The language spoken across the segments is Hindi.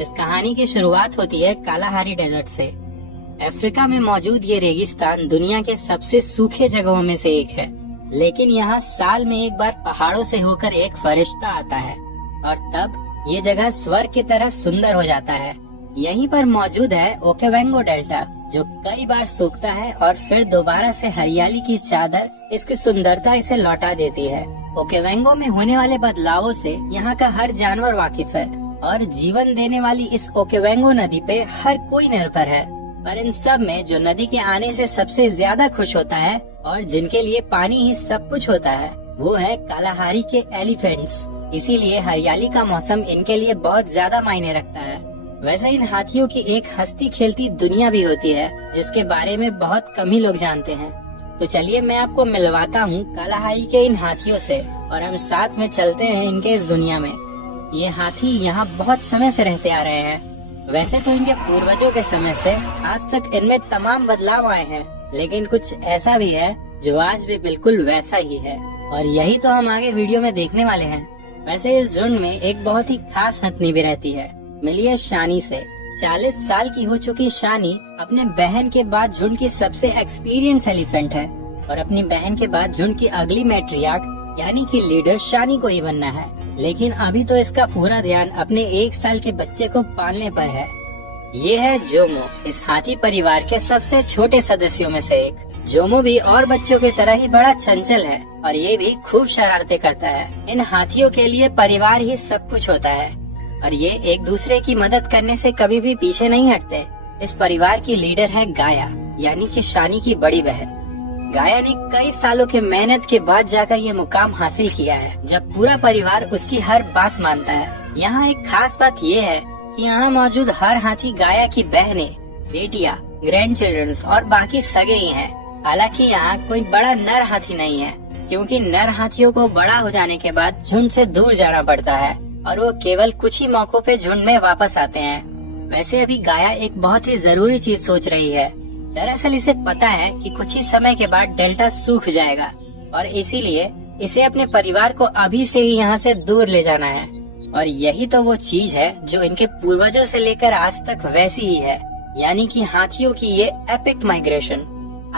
इस कहानी की शुरुआत होती है कालाहारी डेजर्ट से। अफ्रीका में मौजूद ये रेगिस्तान दुनिया के सबसे सूखे जगहों में से एक है, लेकिन यहाँ साल में एक बार पहाड़ों से होकर एक फरिश्ता आता है और तब ये जगह स्वर्ग की तरह सुंदर हो जाता है। यहीं पर मौजूद है ओकेवेंगो डेल्टा, जो कई बार सूखता है और फिर दोबारा से हरियाली की चादर इसकी सुंदरता इसे लौटा देती है। ओकेवेंगो में होने वाले बदलावों से यहाँ का हर जानवर वाकिफ है और जीवन देने वाली इस ओकेवेंगो नदी पे हर कोई निर्भर है। पर इन सब में जो नदी के आने से सबसे ज्यादा खुश होता है और जिनके लिए पानी ही सब कुछ होता है, वो है कालाहारी के एलिफेंट्स। इसीलिए हरियाली का मौसम इनके लिए बहुत ज्यादा मायने रखता है। वैसे इन हाथियों की एक हंसती खेलती दुनिया भी होती है, जिसके बारे में बहुत कम ही लोग जानते हैं। तो चलिए मैं आपको मिलवाता हूँ कालाहारी के इन हाथियों से और हम साथ में चलते हैं इनके इस दुनिया में। ये हाथी यहाँ बहुत समय से रहते आ रहे हैं। वैसे तो इनके पूर्वजों के समय से आज तक इनमें तमाम बदलाव आए हैं, लेकिन कुछ ऐसा भी है जो आज भी बिल्कुल वैसा ही है और यही तो हम आगे वीडियो में देखने वाले हैं। वैसे इस झुंड में एक बहुत ही खास हथनी भी रहती है। मिलिए शानी से। 40 साल की हो चुकी शानी अपने बहन के बाद झुंड की सबसे एक्सपीरियंस एलिफेंट है और अपनी बहन के बाद झुंड की अगली मैट्रियार्क यानी कि लीडर शानी को ही बनना है। लेकिन अभी तो इसका पूरा ध्यान अपने 1 साल के बच्चे को पालने पर है। ये है जोमो, इस हाथी परिवार के सबसे छोटे सदस्यों में से एक। जोमो भी और बच्चों की तरह ही बड़ा चंचल है और ये भी खूब शरारतें करता है। इन हाथियों के लिए परिवार ही सब कुछ होता है और ये एक दूसरे की मदद करने से कभी भी पीछे नहीं हटते। इस परिवार की लीडर है गाया, यानी कि शानी की बड़ी बहन। गाया ने कई सालों के मेहनत के बाद जाकर ये मुकाम हासिल किया है, जब पूरा परिवार उसकी हर बात मानता है। यहाँ एक खास बात ये है कि यहाँ मौजूद हर हाथी गाया की बहनें, बेटियाँ, ग्रैंड चिल्ड्रन और बाकी सगे ही हैं। हालांकि यहाँ कोई बड़ा नर हाथी नहीं है, क्योंकि नर हाथियों को बड़ा हो जाने के बाद झुंड से दूर जाना पड़ता है और वो केवल कुछ ही मौकों पे झुंड में वापस आते हैं। वैसे अभी गाया एक बहुत ही जरूरी चीज सोच रही है। दरअसल इसे पता है कि कुछ ही समय के बाद डेल्टा सूख जाएगा और इसीलिए इसे अपने परिवार को अभी से ही यहाँ से दूर ले जाना है। और यही तो वो चीज है जो इनके पूर्वजों से लेकर आज तक वैसी ही है, यानी कि हाथियों की ये एपिक माइग्रेशन।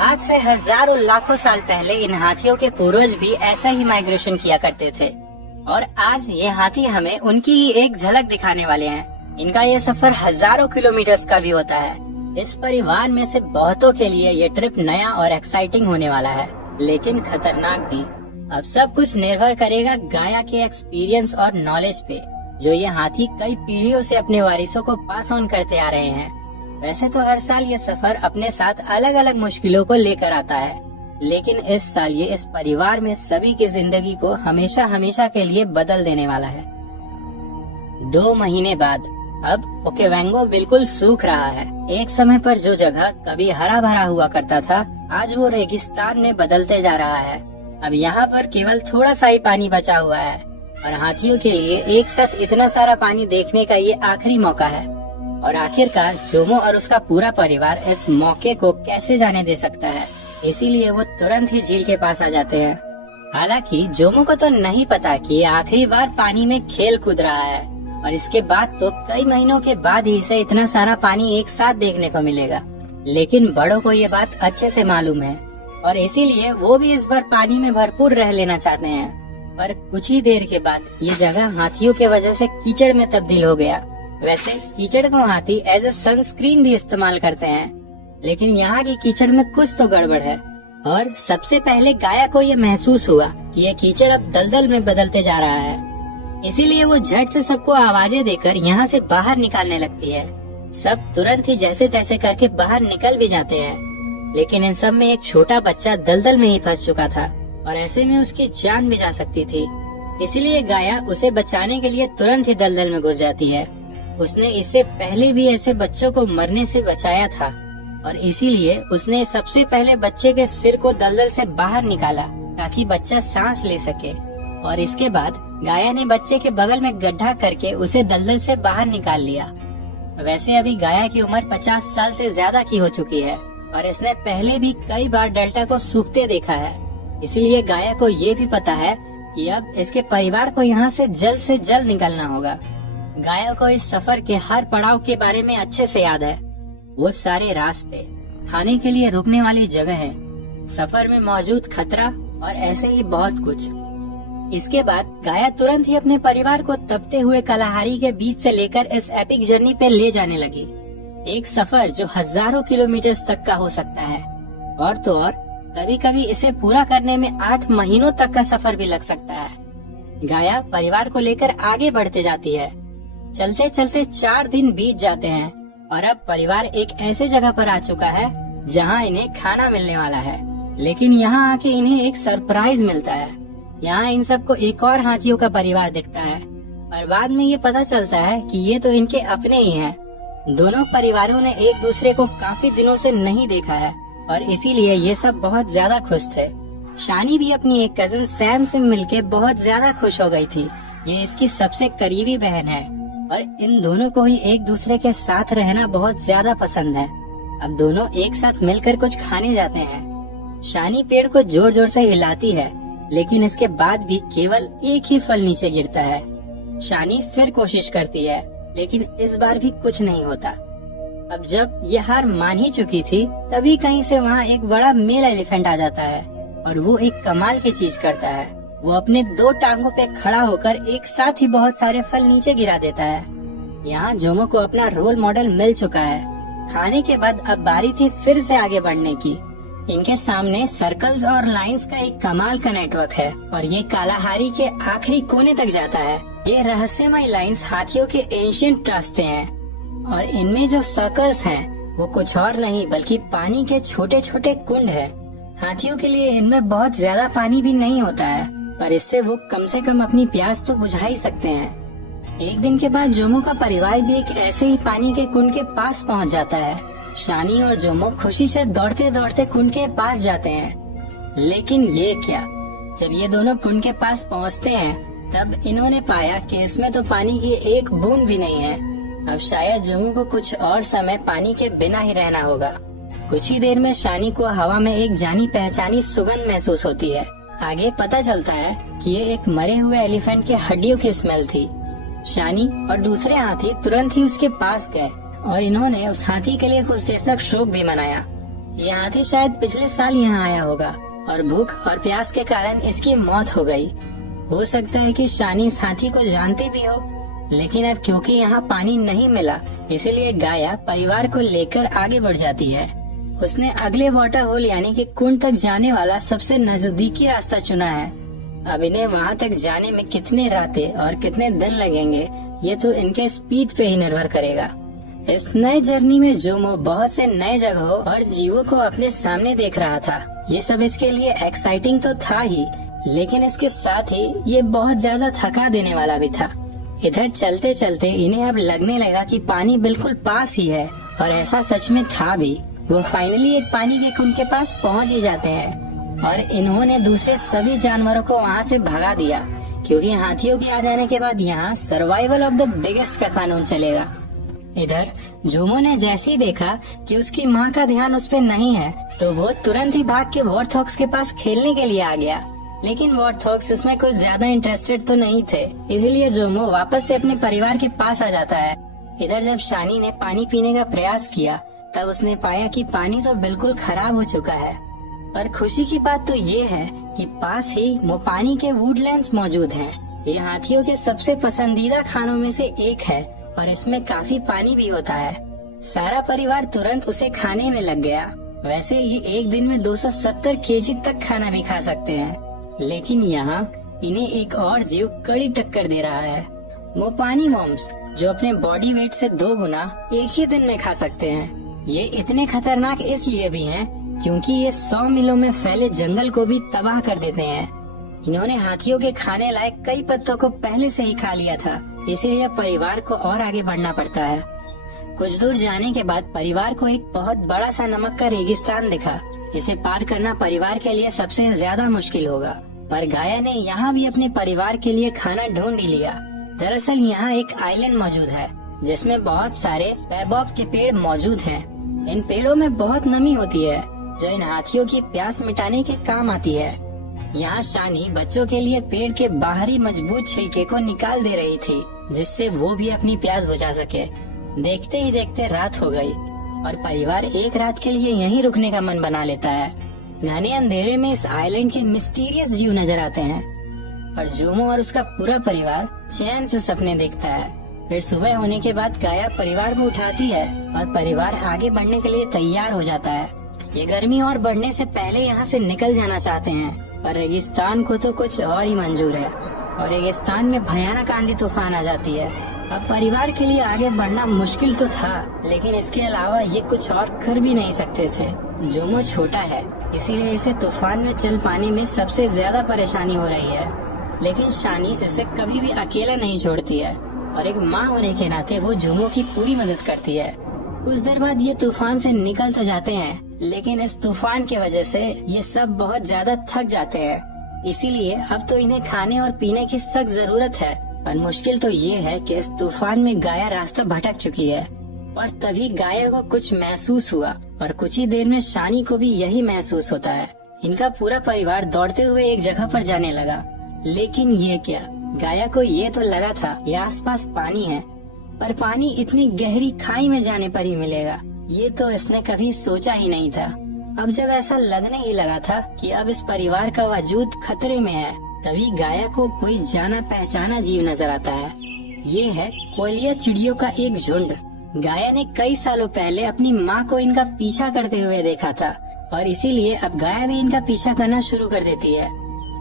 आज से हजारों लाखों साल पहले इन हाथियों के पूर्वज भी ऐसा ही माइग्रेशन किया करते थे और आज ये हाथी हमें उनकी ही एक झलक दिखाने वाले हैं। इनका ये सफर हजारों किलोमीटर्स का भी होता है। इस परिवार में से बहुतों के लिए ये ट्रिप नया और एक्साइटिंग होने वाला है, लेकिन खतरनाक भी। अब सब कुछ निर्भर करेगा गाया के एक्सपीरियंस और नॉलेज पे, जो ये हाथी कई पीढ़ियों से अपने वारिसों को पास ऑन करते आ रहे हैं। वैसे तो हर साल ये सफर अपने साथ अलग अलग मुश्किलों को लेकर आता है, लेकिन इस साल ये इस परिवार में सभी की जिंदगी को हमेशा हमेशा के लिए बदल देने वाला है। 2 महीने बाद अब ओकेवेंगो बिल्कुल सूख रहा है। एक समय पर जो जगह कभी हरा भरा हुआ करता था, आज वो रेगिस्तान में बदलते जा रहा है। अब यहाँ पर केवल थोड़ा सा ही पानी बचा हुआ है और हाथियों के लिए एक साथ इतना सारा पानी देखने का ये आखिरी मौका है। और आखिरकार जोमो और उसका पूरा परिवार इस मौके को कैसे जाने दे सकता है, इसीलिए वो तुरंत ही झील के पास आ जाते हैं। हालांकि जोमो को तो नहीं पता कि ये आखिरी बार पानी में खेल कूद रहा है और इसके बाद तो कई महीनों के बाद ही इसे इतना सारा पानी एक साथ देखने को मिलेगा। लेकिन बड़ों को ये बात अच्छे से मालूम है और इसीलिए वो भी इस बार पानी में भरपूर रह लेना चाहते हैं। पर कुछ ही देर के बाद ये जगह हाथियों के वजह से कीचड़ में तब्दील हो गया। वैसे कीचड़ को हाथी एज ए सनस्क्रीन भी इस्तेमाल करते हैं, लेकिन यहाँ की कीचड़ में कुछ तो गड़बड़ है। और सबसे पहले गाया को ये महसूस हुआ कि ये कीचड़ अब दलदल में बदलते जा रहा है, इसीलिए वो झट से सबको आवाजें देकर यहाँ से बाहर निकालने लगती है। सब तुरंत ही जैसे तैसे करके बाहर निकल भी जाते हैं, लेकिन इन सब में एक छोटा बच्चा दलदल में ही फंस चुका था और ऐसे में उसकी जान भी जा सकती थी। इसीलिए गाया उसे बचाने के लिए तुरंत ही दलदल में घुस जाती है। उसने इससे पहले भी ऐसे बच्चों को मरने से बचाया था और इसीलिए उसने सबसे पहले बच्चे के सिर को दलदल से बाहर निकाला ताकि बच्चा सांस ले सके। और इसके बाद गाया ने बच्चे के बगल में गड्ढा करके उसे दलदल से बाहर निकाल लिया। वैसे अभी गाया की उम्र 50 साल से ज्यादा की हो चुकी है और इसने पहले भी कई बार डेल्टा को सूखते देखा है, इसीलिए गाया को ये भी पता है कि अब इसके परिवार को यहाँ से जल्द निकलना होगा। गाया को इस सफर के हर पड़ाव के बारे में अच्छे से याद है। वो सारे रास्ते, खाने के लिए रुकने वाली जगहें, सफर में मौजूद खतरा और ऐसे ही बहुत कुछ। इसके बाद गाया तुरंत ही अपने परिवार को तपते हुए कलाहारी के बीच से लेकर इस एपिक जर्नी पे ले जाने लगी। एक सफर जो हजारों किलोमीटर तक का हो सकता है, और तो और कभी कभी इसे पूरा करने में 8 महीनों तक का सफर भी लग सकता है। गाया परिवार को लेकर आगे बढ़ते जाती है। चलते चलते 4 दिन बीत जाते हैं और अब परिवार एक ऐसे जगह पर आ चुका है जहां इन्हें खाना मिलने वाला है। लेकिन यहाँ आके इन्हें एक सरप्राइज मिलता है। यहाँ इन सबको एक और हाथियों का परिवार दिखता है और बाद में ये पता चलता है कि ये तो इनके अपने ही हैं। दोनों परिवारों ने एक दूसरे को काफी दिनों से नहीं देखा है और इसीलिए ये सब बहुत ज्यादा खुश थे। शानी भी अपनी एक कजिन सैम से मिलके बहुत ज्यादा खुश हो गई थी। ये इसकी सबसे करीबी बहन है और इन दोनों को ही एक दूसरे के साथ रहना बहुत ज्यादा पसंद है। अब दोनों एक साथ मिलकर कुछ खाने जाते हैं। शानी पेड़ को जोर जोर से हिलाती है, लेकिन इसके बाद भी केवल एक ही फल नीचे गिरता है। शानी फिर कोशिश करती है, लेकिन इस बार भी कुछ नहीं होता। अब जब ये हार मान ही चुकी थी, तभी कहीं से वहाँ एक बड़ा मेल एलिफेंट आ जाता है और वो एक कमाल की चीज करता है। वो अपने 2 टांगों पे खड़ा होकर एक साथ ही बहुत सारे फल नीचे गिरा देता है। यहाँ जोमो को अपना रोल मॉडल मिल चुका है। खाने के बाद अब बारी थी फिर से आगे बढ़ने की। इनके सामने सर्कल्स और लाइंस का एक कमाल का नेटवर्क है और ये कालाहारी के आखिरी कोने तक जाता है। ये रहस्यमय लाइंस हाथियों के एंशिएंट रास्ते हैं और इनमें जो सर्कल्स हैं वो कुछ और नहीं बल्कि पानी के छोटे छोटे कुंड हैं। हाथियों के लिए इनमें बहुत ज्यादा पानी भी नहीं होता है, पर इससे वो कम से कम अपनी प्यास तो बुझा ही सकते हैं। एक दिन के बाद जोमो का परिवार भी एक ऐसे ही पानी के कुंड के पास पहुंच जाता है। शानी और जोमो खुशी से दौड़ते दौड़ते कुंड के पास जाते हैं। लेकिन ये क्या, जब ये दोनों कुंड के पास पहुंचते हैं तब इन्होंने पाया कि इसमें तो पानी की एक बूंद भी नहीं है। अब शायद जोमो को कुछ और समय पानी के बिना ही रहना होगा। कुछ ही देर में शानी को हवा में एक जानी पहचानी सुगंध महसूस होती है। आगे पता चलता है कि ये एक मरे हुए एलिफेंट के हड्डियों की स्मेल थी। शानी और दूसरे हाथी तुरंत ही उसके पास गए और इन्होंने उस हाथी के लिए कुछ देर तक शोक भी मनाया। ये हाथी शायद पिछले साल यहाँ आया होगा और भूख और प्यास के कारण इसकी मौत हो गई। हो सकता है कि शानी इस हाथी को जानती भी हो, लेकिन अब क्योंकि यहाँ पानी नहीं मिला इसलिए गाया परिवार को लेकर आगे बढ़ जाती है। उसने अगले वाटर होल यानी कि कुंड तक जाने वाला सबसे नजदीकी रास्ता चुना है। अब इन्हें वहाँ तक जाने में कितने रातें और कितने दिन लगेंगे ये तो इनके स्पीड पे ही निर्भर करेगा। इस नए जर्नी में जोमो बहुत से नए जगहों और जीवों को अपने सामने देख रहा था। ये सब इसके लिए एक्साइटिंग तो था ही, लेकिन इसके साथ ही ये बहुत ज्यादा थका देने वाला भी था। इधर चलते चलते इन्हें अब लगने लगा कि पानी बिल्कुल पास ही है और ऐसा सच में था भी। वो फाइनली एक पानी के कुंड के पास पहुंच ही जाते हैं और इन्होंने दूसरे सभी जानवरों को वहां से भगा दिया, क्योंकि हाथियों के आ जाने के बाद यहाँ सर्वाइवल ऑफ द बिगेस्ट का कानून चलेगा। इधर जोमो ने जैसे ही देखा कि उसकी माँ का ध्यान उस पे नहीं है तो वो तुरंत ही भाग के वॉर्थॉक्स के पास खेलने के लिए आ गया। लेकिन वॉर्थॉक्स इसमें कुछ ज्यादा इंटरेस्टेड तो नहीं थे, इसलिए जोमो वापस से अपने परिवार के पास आ जाता है। इधर जब शानी ने पानी पीने का प्रयास किया तब उसने पाया कि पानी तो बिल्कुल खराब हो चुका है। पर खुशी की बात तो ये है कि पास ही मोपानी के वुडलैंड्स मौजूद हैं। ये हाथियों के सबसे पसंदीदा खानों में से एक है और इसमें काफी पानी भी होता है। सारा परिवार तुरंत उसे खाने में लग गया। वैसे ये एक दिन में 270 केजी तक खाना भी खा सकते हैं, लेकिन यहाँ इन्हें एक और जीव कड़ी टक्कर दे रहा है, मोपानी वॉर्म्स, जो अपने बॉडी वेट से 2 गुना एक ही दिन में खा सकते हैं। ये इतने खतरनाक इसलिए भी हैं क्योंकि ये 100 मीलों में फैले जंगल को भी तबाह कर देते हैं। इन्होंने हाथियों के खाने लायक कई पत्तों को पहले से ही खा लिया था, इसीलिए परिवार को और आगे बढ़ना पड़ता है। कुछ दूर जाने के बाद परिवार को एक बहुत बड़ा सा नमक का रेगिस्तान दिखा। इसे पार करना परिवार के लिए सबसे ज्यादा मुश्किल होगा, पर गाया ने यहाँ भी अपने परिवार के लिए खाना ढूंढ ही लिया। दरअसल यहाँ एक आइलैंड मौजूद है जिसमें बहुत सारे बैबॉब के पेड़ मौजूद हैं। इन पेड़ों में बहुत नमी होती है जो इन हाथियों की प्यास मिटाने के काम आती है। यहाँ शानी बच्चों के लिए पेड़ के बाहरी मजबूत छिलके को निकाल दे रही थी जिससे वो भी अपनी प्यास बुझा सके। देखते ही देखते रात हो गई और परिवार एक रात के लिए यहीं रुकने का मन बना लेता है। घने अंधेरे में इस आइलैंड के मिस्टीरियस जीव नजर आते हैं और जोमो और उसका पूरा परिवार चैन से सपने देखता है। फिर सुबह होने के बाद गाया परिवार को उठाती है और परिवार आगे बढ़ने के लिए तैयार हो जाता है। ये गर्मी और बढ़ने से पहले यहाँ से निकल जाना चाहते हैं, पर रेगिस्तान को तो कुछ और ही मंजूर है और रेगिस्तान में भयानक आंधी तूफान आ जाती है। अब परिवार के लिए आगे बढ़ना मुश्किल तो था, लेकिन इसके अलावा ये कुछ और कर भी नहीं सकते थे। जोमो छोटा है, इसीलिए इसे तूफान में चल पाने में सबसे ज्यादा परेशानी हो रही है, लेकिन शानी इसे कभी भी अकेला नहीं छोड़ती है और एक माँ होने के नाते वो जोमो की पूरी मदद करती है। कुछ देर बाद ये तूफान से निकल तो जाते हैं, लेकिन इस तूफान की वजह से ये सब बहुत ज्यादा थक जाते हैं। इसीलिए अब तो इन्हें खाने और पीने की सख्त जरूरत है। पर मुश्किल तो ये है कि इस तूफान में गाया रास्ता भटक चुकी है और तभी गाया को कुछ महसूस हुआ और कुछ ही देर में शानी को भी यही महसूस होता है। इनका पूरा परिवार दौड़ते हुए एक जगह पर जाने लगा, लेकिन ये क्या, गाया को ये तो लगा था ये आसपास पानी है, पर पानी इतनी गहरी खाई में जाने पर ही मिलेगा, ये तो इसने कभी सोचा ही नहीं था। अब जब ऐसा लगने ही लगा था कि अब इस परिवार का वजूद खतरे में है, तभी गाया को कोई जाना पहचाना जीव नजर आता है। ये है कोयलिया चिड़ियों का एक झुंड। गाया ने कई सालों पहले अपनी माँ को इनका पीछा करते हुए देखा था और इसीलिए अब गाया भी इनका पीछा करना शुरू कर देती है।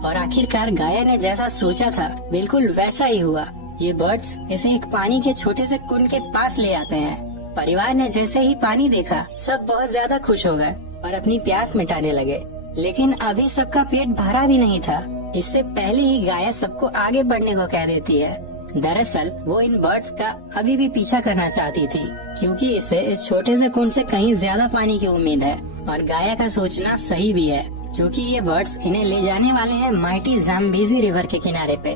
और आखिरकार गाया ने जैसा सोचा था बिल्कुल वैसा ही हुआ। ये बर्ड्स इसे एक पानी के छोटे से कुंड के पास ले आते हैं। परिवार ने जैसे ही पानी देखा सब बहुत ज्यादा खुश हो गए और अपनी प्यास मिटाने लगे, लेकिन अभी सबका पेट भरा भी नहीं था। इससे पहले ही गाया सबको आगे बढ़ने को कह देती है। दरअसल वो इन बर्ड्स का अभी भी पीछा करना चाहती थी, क्योंकि इसे इस छोटे से कुंड से कहीं ज्यादा पानी की उम्मीद है। और गाया का सोचना सही भी है, क्योंकि ये बर्ड्स इन्हें ले जाने वाले हैं माइटी जाम्बेजी रिवर के किनारे पे।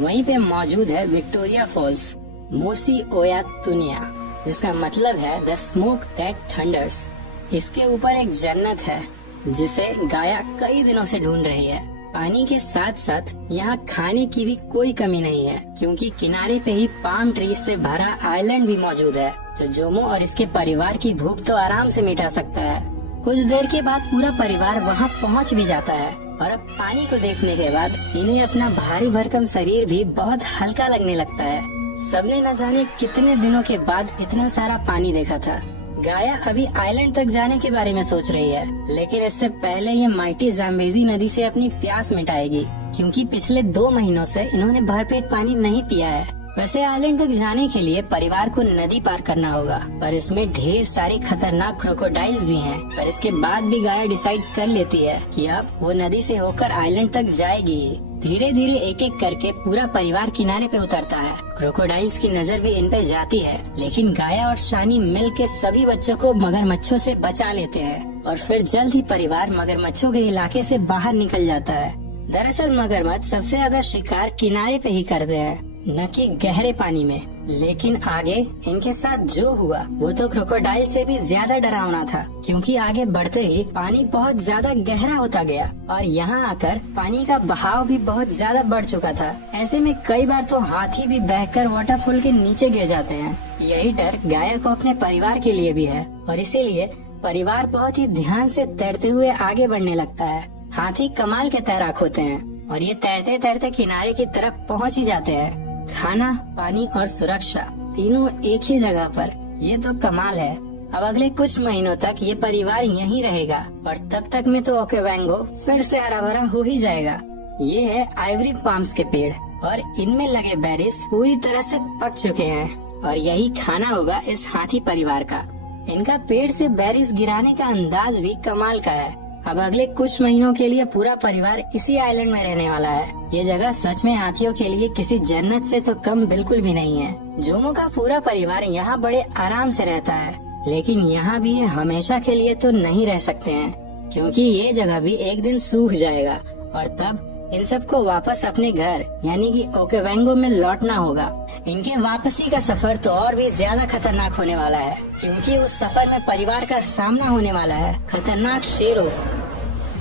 वहीं पे मौजूद है विक्टोरिया फॉल्स, मोसी ओयातुनिया, जिसका मतलब है द स्मोक दैट थंडर्स। इसके ऊपर एक जन्नत है जिसे गाया कई दिनों से ढूंढ रही है। पानी के साथ साथ यहाँ खाने की भी कोई कमी नहीं है, क्योंकि किनारे पे ही पाम ट्री से भरा आइलैंड भी मौजूद है, जो जोमो और इसके परिवार की भूख तो आराम से मिटा सकता है। कुछ देर के बाद पूरा परिवार वहाँ पहुँच भी जाता है और अब पानी को देखने के बाद इन्हें अपना भारी भरकम शरीर भी बहुत हल्का लगने लगता है। सबने न जाने कितने दिनों के बाद इतना सारा पानी देखा था। गाया अभी आइलैंड तक जाने के बारे में सोच रही है, लेकिन इससे पहले ये माइटी जाम्बेजी नदी से अपनी प्यास मिटाएगी, क्योंकि पिछले 2 महीनों से इन्होंने भरपेट पानी नहीं पिया है। वैसे आइलैंड तक जाने के लिए परिवार को नदी पार करना होगा, पर इसमें ढेर सारे खतरनाक क्रोकोडाइल्स भी हैं। पर इसके बाद भी गाया डिसाइड कर लेती है कि अब वो नदी से होकर आइलैंड तक जाएगी। धीरे धीरे एक एक करके पूरा परिवार किनारे पे उतरता है। क्रोकोडाइल्स की नजर भी इन पे जाती है, लेकिन गाया और शानी मिल के सभी बच्चों को मगरमच्छों से बचा लेते हैं और फिर जल्द ही परिवार मगरमच्छों के इलाके से बाहर निकल जाता है। दरअसल मगरमच्छ सबसे ज्यादा शिकार किनारे पे ही करते हैं, न कि गहरे पानी में। लेकिन आगे इनके साथ जो हुआ वो तो क्रोकोडाइल से भी ज्यादा डरावना था, क्योंकि आगे बढ़ते ही पानी बहुत ज्यादा गहरा होता गया और यहाँ आकर पानी का बहाव भी बहुत ज्यादा बढ़ चुका था। ऐसे में कई बार तो हाथी भी बहकर वाटरफॉल के नीचे गिर जाते हैं। यही डर गाया को अपने परिवार के लिए भी है और इसीलिए परिवार बहुत ही ध्यान से तैरते हुए आगे बढ़ने लगता है। हाथी कमाल के तैराक होते हैं और ये तैरते तैरते किनारे की तरफ पहुँच ही जाते हैं। खाना, पानी और सुरक्षा तीनों एक ही जगह पर, ये तो कमाल है। अब अगले कुछ महीनों तक ये परिवार यहीं रहेगा और तब तक में तो ओकेवेंगो फिर से हरा भरा हो ही जाएगा। ये है आइवरी पाम्स के पेड़ और इनमें लगे बेरीज पूरी तरह से पक चुके हैं और यही खाना होगा इस हाथी परिवार का। इनका पेड़ से बेरीज गिराने का अंदाज भी कमाल का है। अब अगले कुछ महीनों के लिए पूरा परिवार इसी आइलैंड में रहने वाला है। ये जगह सच में हाथियों के लिए किसी जन्नत से तो कम बिल्कुल भी नहीं है। जोमो का पूरा परिवार यहाँ बड़े आराम से रहता है, लेकिन यहाँ भी ये हमेशा के लिए तो नहीं रह सकते हैं, क्योंकि ये जगह भी एक दिन सूख जाएगा और तब इन सबको वापस अपने घर यानी कि ओकेवेंगो में लौटना होगा। इनके वापसी का सफर तो और भी ज्यादा खतरनाक होने वाला है, क्योंकि उस सफर में परिवार का सामना होने वाला है खतरनाक शेरों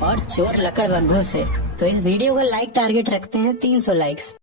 और चोर लकड़बग्घों से। तो इस वीडियो का लाइक टारगेट रखते हैं 300 लाइक्स।